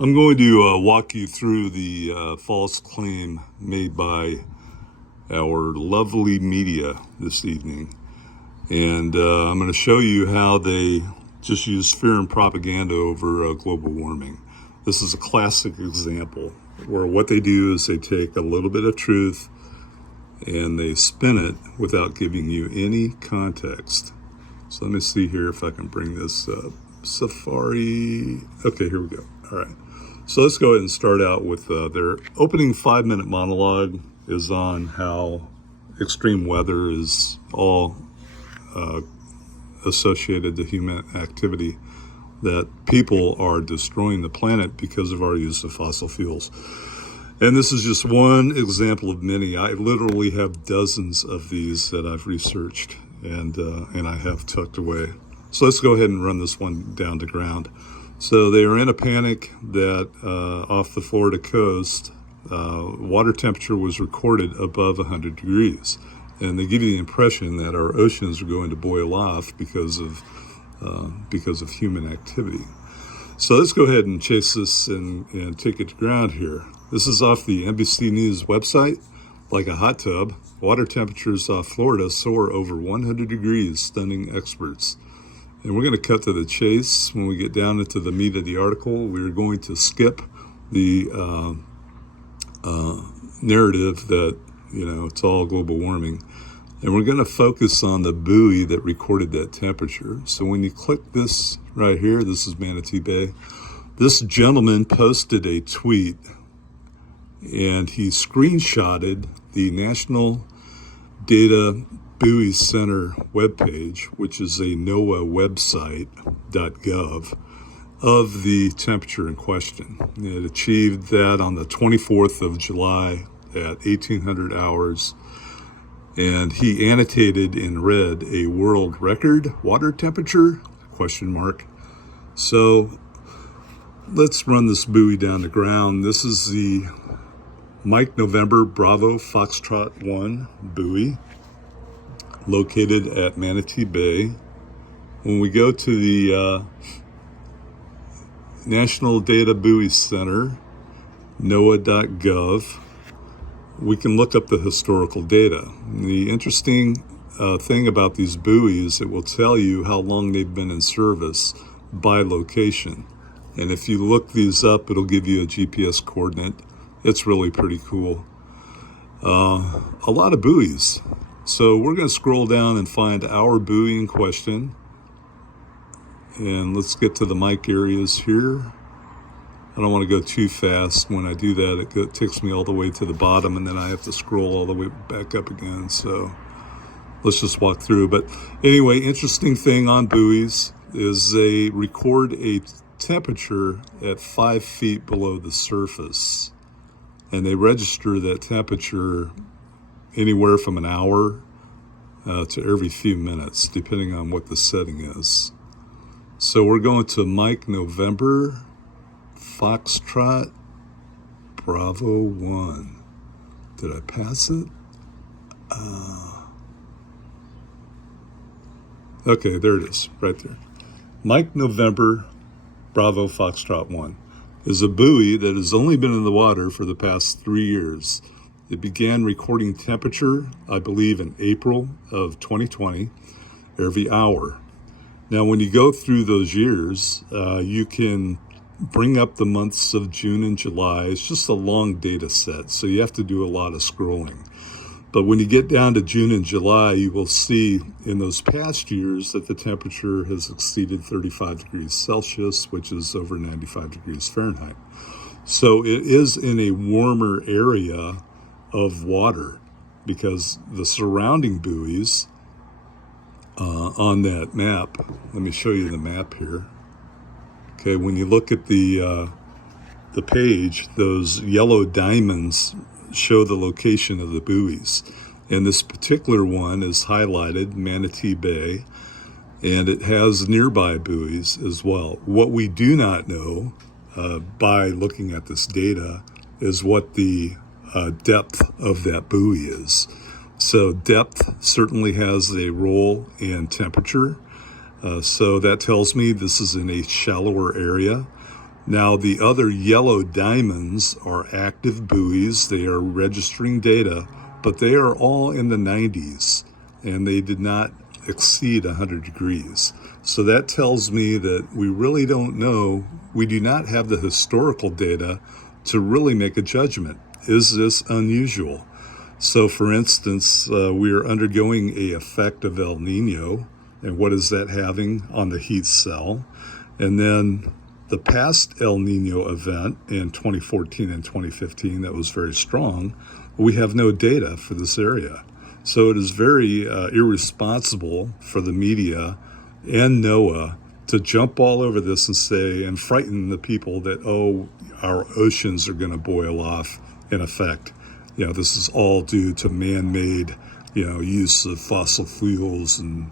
I'm going to walk you through the false claim made by our lovely media this evening. And I'm going to show you how they just use fear and propaganda over global warming. This is a classic example where what they do is they take a little bit of truth and they spin it without giving you any context. So let me see here if I can bring this up. Safari. Okay, here we go. All right. So let's go ahead and start out with their opening 5-minute monologue is on how extreme weather is all associated to human activity, that people are destroying the planet because of our use of fossil fuels. And this is just one example of many. I literally have dozens of these that I've researched and I have tucked away. So let's go ahead and run this one down to ground. So they are in a panic that off the Florida coast, water temperature was recorded above 100 degrees. And they give you the impression that our oceans are going to boil off because of human activity. So let's go ahead and chase this and take it to ground here. This is off the NBC News website. Like a hot tub, water temperatures off Florida soar over 100 degrees, stunning experts. And we're going to cut to the chase. When we get down into the meat of the article, we're going to skip the narrative that, it's all global warming. And we're going to focus on the buoy that recorded that temperature. So when you click this right here, this is Manatee Bay. This gentleman posted a tweet and he screenshotted the National Data Buoy Center webpage, which is a NOAA website, .gov, of the temperature in question. It achieved that on the 24th of July at 1800 hours. And he annotated in red a world record water temperature, ? So let's run this buoy down to ground. This is the Mike November Bravo Foxtrot 1 buoy located at Manatee Bay. When we go to the National Data Buoy Center, NOAA.gov, we can look up the historical data. The interesting thing about these buoys, it will tell you how long they've been in service by location. And if you look these up, it'll give you a GPS coordinate. It's really pretty cool. A lot of buoys. So we're going to scroll down and find our buoy in question. And let's get to the mic areas here. I don't want to go too fast. When I do that, it takes me all the way to the bottom, and then I have to scroll all the way back up again. So let's just walk through. But anyway, interesting thing on buoys is they record a temperature at 5 feet below the surface. And they register that temperature anywhere from an hour to every few minutes, depending on what the setting is. So we're going to Mike November Foxtrot Bravo 1. Did I pass it? Okay, there it is, right there. Mike November Bravo Foxtrot 1 is a buoy that has only been in the water for the past 3 years. It began recording temperature, I believe, in April of 2020, every hour. Now, when you go through those years, you can bring up the months of June and July. It's just a long data set, so you have to do a lot of scrolling. But when you get down to June and July, you will see in those past years that the temperature has exceeded 35 degrees Celsius, which is over 95 degrees Fahrenheit. So it is in a warmer area of water because the surrounding buoys on that map, let me show you the map here. Okay, when you look at the page, those yellow diamonds show the location of the buoys. And this particular one is highlighted, Manatee Bay, and it has nearby buoys as well. What we do not know by looking at this data is what the depth of that buoy is. So depth certainly has a role in temperature. So that tells me this is in a shallower area. Now, the other yellow diamonds are active buoys. They are registering data, but they are all in the 90s, and they did not exceed 100 degrees. So that tells me that we really don't know. We do not have the historical data to really make a judgment. Is this unusual? So, for instance, we are undergoing a effect of El Nino, and what is that having on the heat cell? And then the past El Nino event in 2014 and 2015 that was very strong, we have no data for this area. So it is very irresponsible for the media and NOAA to jump all over this and say, and frighten the people that, oh, our oceans are going to boil off in effect. This is all due to man-made, use of fossil fuels and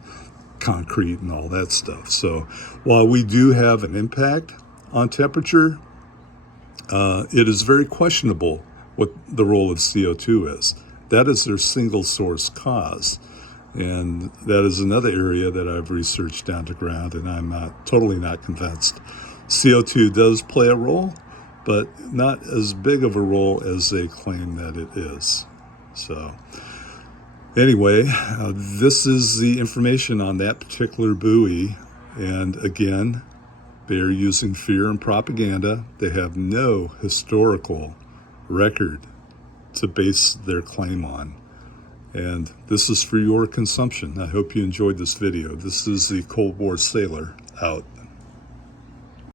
concrete and all that stuff. So while we do have an impact on temperature, it is very questionable what the role of CO2 is. That is their single source cause. And that is another area that I've researched down to ground, and I'm totally not convinced. CO2 does play a role, but not as big of a role as they claim that it is. So anyway, this is the information on that particular buoy. And again, they are using fear and propaganda. They have no historical record to base their claim on. And this is for your consumption. I hope you enjoyed this video. This is the Cold War Sailor out.